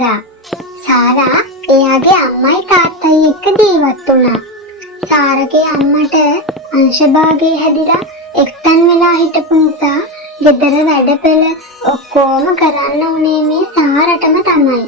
සාරා. සාරා එයාගේ අම්මයි තාත්තයි එක්ක ජීවත් වුණා. සාරගේ අම්මට අංශභාගය හැදිලා එක්තැන් වෙලා හිටපු නිසා ගෙදර වැඩපෙළ ඔක්කොම කරන්න උනේ මේ සාරටම තමයි.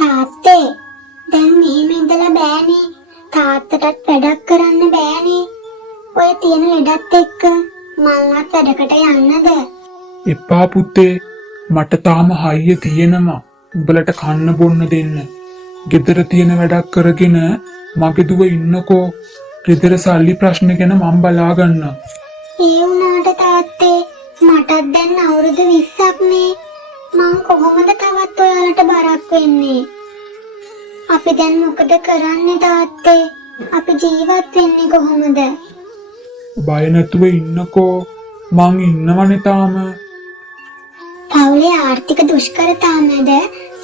තාත්තේ දැන් මෙහෙම ඉඳලා බෑනේ. තාත්තටත් වැඩක් කරන්න බෑනේ. ඔය තියෙන ලෙඩත් එක්ක මංවත් වැඩකට යන්නද? එපා පුතේ, මට තාම හයිය තියෙනවා. උඹලට කන්න බොන්න දෙන්න. ගෙදර තියෙන වැඩක් කරගෙන මගේ දුව ඉන්නකෝ. ගෙදර සල්ලි ප්‍රශ්න ගැන මම බලා ගන්නම්. ඒ වුණාට තාත්තේ මටත් දැන් අවුරුදු 20ක් නේ. මං කොහොමද තවත් ඔයාලට බරක් වෙන්නේ? අපි දැන් මොකද කරන්නේ තාත්තේ? අපි ජීවත් වෙන්නේ කොහොමද? බය නැතුව ඉන්නකෝ. මං ඉන්නවනේ තාම. පවුලේ ආර්ථික දුෂ්කරතා මැද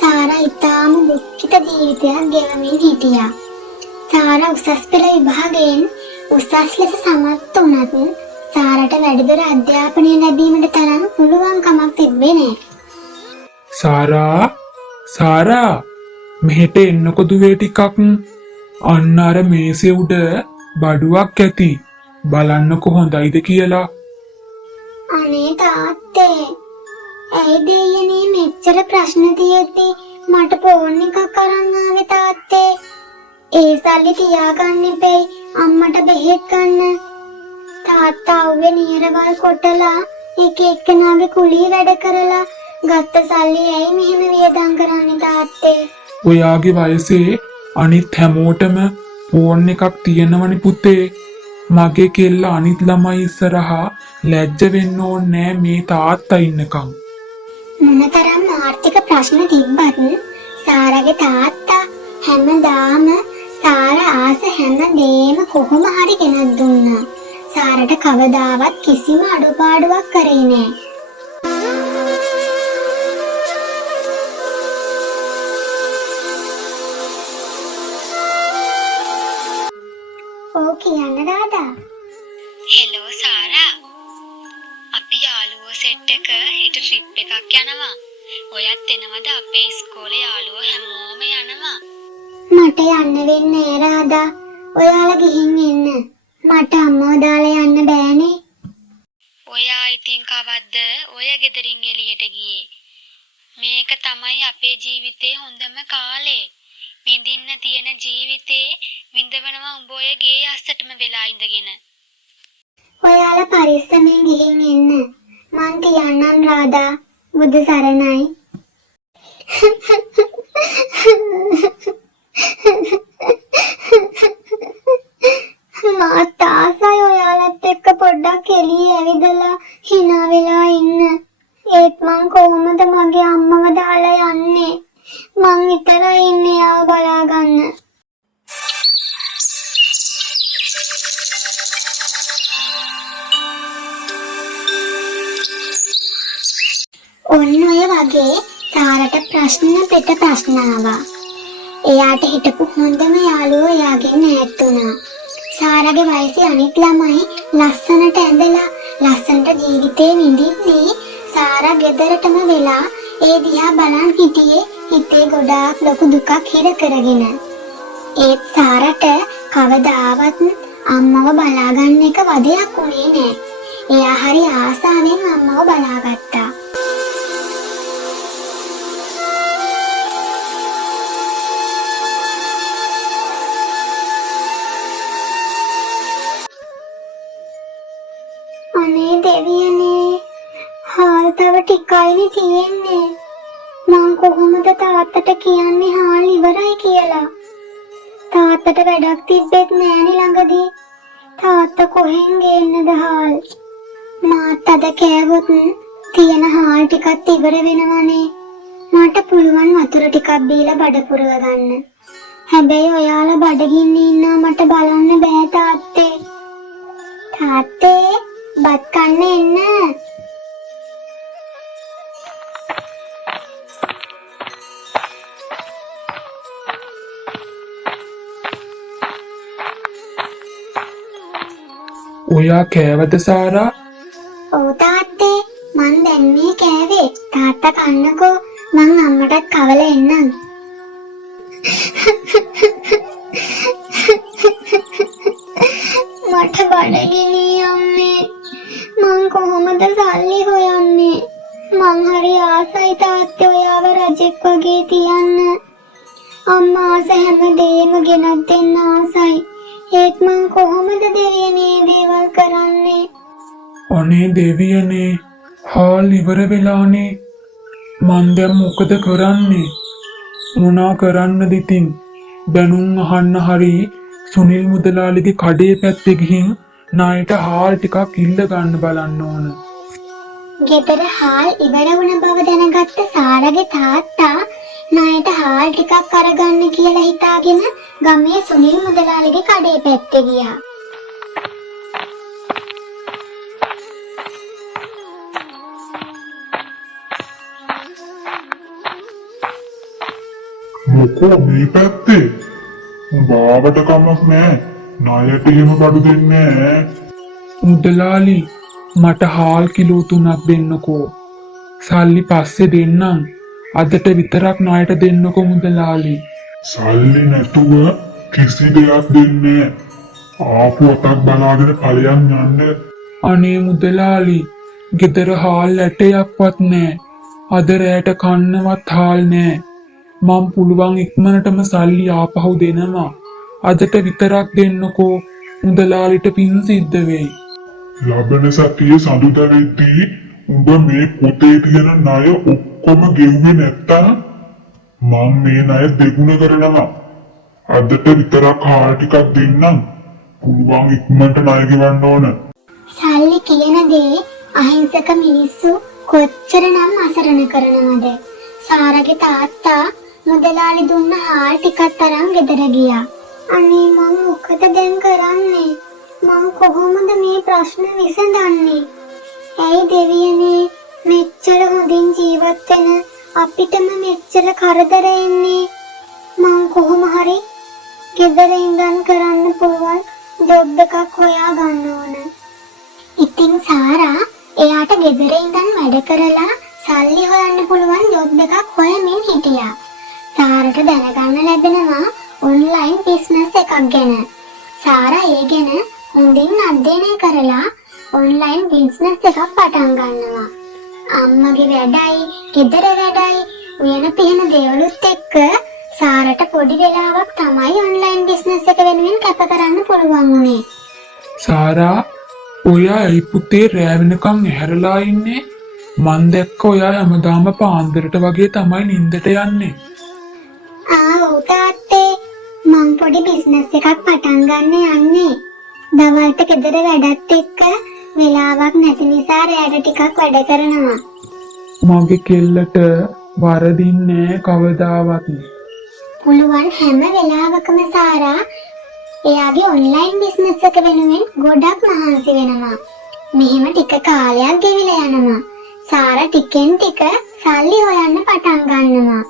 සාරා ඉතාම දුක්ඛිත ජීවිතයක් ගෙවමින් හිටියා. සාරා උසස් පෙළ විභාගයෙන් උසස් ලෙස සමත් වුණත් සාරට වැඩිදුර අධ්‍යාපනය ලැබීමට තරම් පුළුවන් කමක් තිබ්බේ නෑ. සාරා මෙහෙට එන්නකො දුවේ ටිකක්. අන්න අර මේසේ උඩ බඩුවක් ඇති. බලන්නකො හොඳයිද කියලා. අනේ තාත්තේ, ඇයි දෙයනේ මෙච්චර ප්‍රශ්න තියෙද්දි මට ෆෝන් එකක් අරන් ආවේ තාත්තේ? ඒ සල්ලි තියාගන්න එපෙයි අම්මට බෙහෙත් ගන්න. තාත්තා අවුවේ නියරවල් කොටලා එක එක්කෙනාගේ කුලිය වැඩ කරලා ගත්ත සල්ලි ඇයි මෙහෙම වියදම් කරන්නේ තාත්තේ? ඔයාගේ වයසේ අනිත් හැමෝටම ෆෝන් එකක් තියෙනවනේ පුතේ. මගේ කෙල්ල අනිත් ළමයි ඉස්සරහා ලැජ්ජ වෙන්න ඕනේ නෑ මේ තාත්තා ඉන්නකම්. මොනතරම් ආර්ථික ප්‍රශ්න තිබ්බත් සාරාගේ තාත්තා හැමදාම සාරා ආස හැම දෙයක්ම කොහොම හරි ගෙනත් දුන්නා. සාරට කවදාවත් කිසිම අඩුපාඩුවක් කරේ නෑ. ඕ කියන්න රාදා. හෙලෝ සාරා. අපි යාළුවෝ සෙට් එක හෙට ට්‍රිප් එකක් යනවා. ඔයත් එනවද? අපේ ඉස්කෝලේ යාළුවෝ හැමෝම යනවා. මට යන්න වෙන්නේ නෑ රාදා. ඔයාලා ගිහින් එන්න. මට අම්මව දාලා යන්න බෑනේ. ඔයා ඉතින් කවද්ද ඔය ගෙදරින් එළියට ගියේ? මේක තමයි අපේ ජීවිතේ හොඳම කාලේ. විඳින්න තියෙන ජීවිතේ විඳවනවා උඹ ඔය ගේ අස්සටම වෙලා ඉඳගෙන. ඔයාලා පරිස්සමෙන් ගිහින් එන්න. මං කියන්නම් රාදා. බුදු සරණයි. මාත් ආසයි ඔයාලත් එක්ක පොඩ්ඩක් එළියේ ඇවිදලා hina වෙලා ඉන්න. ඒත් මං කොහොමද මගේ අම්මව දාලා යන්නේ? මං විතරයි ඉන්නේ ආව බලා ගන්න. ඔන්න ඔය වගේ සාරට ප්‍රශ්න පිට ප්‍රශ්න ආවා. එයාට හිටපු හොඳම යාළුවෝ එයාගෙන් ඈත් වුණා. සාරාගේ වයසේ අනිත් ළමයි ලස්සනට ඇඳලා ලස්සනට ජීවිතේ විඳින්නේ සාරා ගෙදරටම වෙලා ඒ දිහා බලන් හිටියේ හිතේ ගොඩාක් ලොකු දුකක් හිර කරගෙන. ඒත් සාරට කවදාවත් අම්මව බලාගන්න එක වදයක් උනේ නෑ. එයා හරි ආසාවෙන් අම්මව බලාගත්තා. අනේ දෙවියනේ, හාල් තව ටිකයිනේ තියෙන්නේ. මං කොහොමද තාත්තට කියන්නේ හාල් ඉවරයි කියලා? තාත්තට වැඩක් තිබ්බෙත් නෑනේ ළඟදී. තාත්තා කොහෙන් ගේන්නද හාල්? මාත් අද කෑවොත් තියෙන හාල් ටිකත් ඉවර වෙනවනේ. මට පුළුවන් වතුර ටිකක් බීලා බඩ පුරව ගන්න. හැබැයි ඔයාලා බඩගින්නේ ඉන්නා මට බලන්න බෑ තාත්තේ. තාත්තේ බත් කන්න එන්න. ඔයා කෑවද සාරා? ඔව් තාත්තේ මං දැන් මේ කෑවේ. තාත්තා කන්නකෝ මං අම්මටත් කවලා එන්නම්. මට බඩගිනි අම්මේ. මං කොහොමද සල්ලි හොයන්නේ? මං හරි ආසයි තාත්තේ ඔයාව රජෙක් වගේ තියන්න. අම්මා ආස හැමදේම ගෙනත් දෙන්න ආසයි. ඒත් මං කොහොමද දෙවියනේ දේවල් කරන්නේ? අනේ දෙවියනේ හාල් ඉවර වෙලානේ. මන් දැන් මොකද කරන්නේ? මොනා කරන්නද ඉතින්? බැනුම් අහන්න හරි සුනිල් මුදලාලිගේ කඩේ පැත්තේ ගිහින් ණයට හාල් ටිකක් ඉල්ල ගන්න බලන්න ඕන. ගෙදර හාල් ඉවර වුණ බව දැනගත්ත සාරගේ තාත්තා ණයට හාල් ටිකක් අරගන්න කියලා හිතාගෙන ගමේ සුනිල් මුදලාලිගේ කඩේ පැත්තේ ගියා. මොකෝ මේ පැත්තේ? බාවට කමක් නෑ. ණයට එහෙම බඩු දෙන්නේ නෑ. මුදලාලි මට හාල් කිලෝ 3ක් දෙන්නකෝ. සල්ලි පස්සේ දෙන්නම්. අදට විතරක් ණයට දෙන්නකෝ මුදලාලි. සල්ලි නැතුව කිසි දෙයක් දෙන්නේ නෑ. ආපු අතක් බලාගෙන ඵලයන් යන්න. අනේ මුදලාලි ගෙදර හාල් ඇටයක්වත් නෑ. අද රැට කන්නවත් හාල් නෑ. මම පුළුවන් ඉක්මනටම සල්ලි ආපහු දෙනවා. අදට විතරක් දෙන්නකෝ. මුදලාලිට පින් සිද්ධ වෙයි. ලබන සතියේ සඳුදා වෙද්දී උඹ මේ පොතේ තියෙන ණය ඔක්කොම ගෙව්වේ නැත්තම් මම මේ ණය දෙගුණ කරනවා. අදට විතරක් හාල් ටිකක් දෙන්නම්. පුළුවන් ඉක්මනට ණය ගෙවන්න ඕන. සල්ලි කියන දේ අහිංසක මිනිස්සු කොච්චරනම් අසරණ කරනවද? සාරගේ තාත්තා මුදලාලි දුන්න හාල් ටිකක් අරන් ගෙදර ගියා. අනේ මං මොකද දැන් කරන්නේ? මං කොහොමද මේ ප්‍රශ්න විසඳන්නේ? ඇයි දෙවියනේ මෙච්චර හොඳින් ජීවත් වෙන අපිටම මෙච්චර කරදර එන්නේ? මං කොහොම හරි ගෙදර ඉඳන් කරන්න පුළුවන් ජොබ් එකක් හොයා ගන්න ඕන. ඉතින් සාරා එයාට ගෙදර ඉඳන් වැඩ කරලා සල්ලි හොයන්න පුළුවන් ජොබ් එකක් හොයමින් හිටියා. සාරට දැනගන්න ලැබෙනවා ඔන්ලයින් බිස්නස් එකක් ගැන. සාරා ඒ ගැන හොඳින් අධ්‍යයනය කරලා ඔන්ලයින් බිස්නස් එකක් පටන් ගන්නවා. අම්මගේ වැඩයි, ගෙදර වැඩයි, උයන පිහන දේවලුත් එක්ක සාරට පොඩි වෙලාවක් තමයි ඔන්ලයින් බිස්නස් එක වෙනුවෙන් කැප කරන්න පුළුවන් වුණේ. සාරා ඔයා ඇයි පුතේ රෑ වෙනකම් ඇහැරලා ඉන්නේ? මන් දැක්ක ඔයා හැමදාම පාන්දරට වගේ තමයි නිින්දට යන්නේ. ඔව් තාත්තේ මං පොඩි බිස්නස් එකක් පටන් ගන්න යන්නේ. දවල්ට ගෙදර වැඩත් එක්ක වෙලාවක් නැති නිසා රැයට ටිකක් වැඩ කරනවා. මගේ කෙල්ලට වරදින්නේ කවදාවත්. පුළුවන් හැම වෙලාවකම සාරා එයාගේ ඔන්ලයින් බිස්නස් එක වෙනුවෙන් ගොඩක් මහන්සි වෙනවා. මෙහෙම ටික කාලයක් ගෙවිලා යනවා. සාරා ටිකෙන් ටික සල්ලි හොයන්න පටන් ගන්නවා.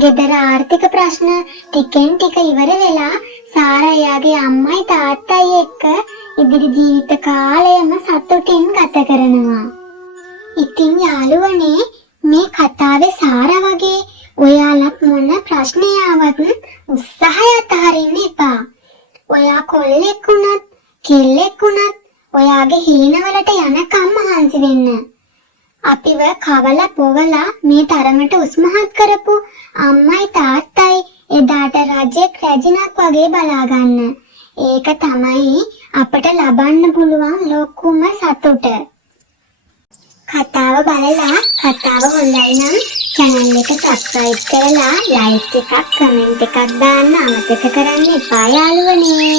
ගෙදර ආර්ථික ප්‍රශ්න ටිකෙන් ටික ඉවර වෙලා සාරා එයාගේ අම්මයි තාත්තයි එක්ක ඉදිරි ජීවිත කාලයම සතුටින් ගත කරනවා. ඉතින් යාළුවනේ මේ කතාවේ සාරා වගේ ඔයාලත් මොන ප්‍රශ්නයක් ආවත් උත්සාහය අතහරින්න එපා. ඔයා කොල්ලෙක් වුණත් කෙල්ලෙක් වුණත් ඔයාගේ හීනවලට යනකම් මහන්සි වෙන්න. අපිව කවලා පොවලා මේ තරමට උස්මහත් කරපු අම්මයි තාත්තයි එදාට රජෙක් රැජිනක් වගේ බලා ගන්න. ඒක තමයි අපට ලබන්න පුළුවන් ලොකුම සතුට. කතාව බලලා කතාව හොඳයි නම් channel එක subscribe කරලා like එකක් comment එකක් දාන්න අමතක කරන්න එපා යාළුවනේ.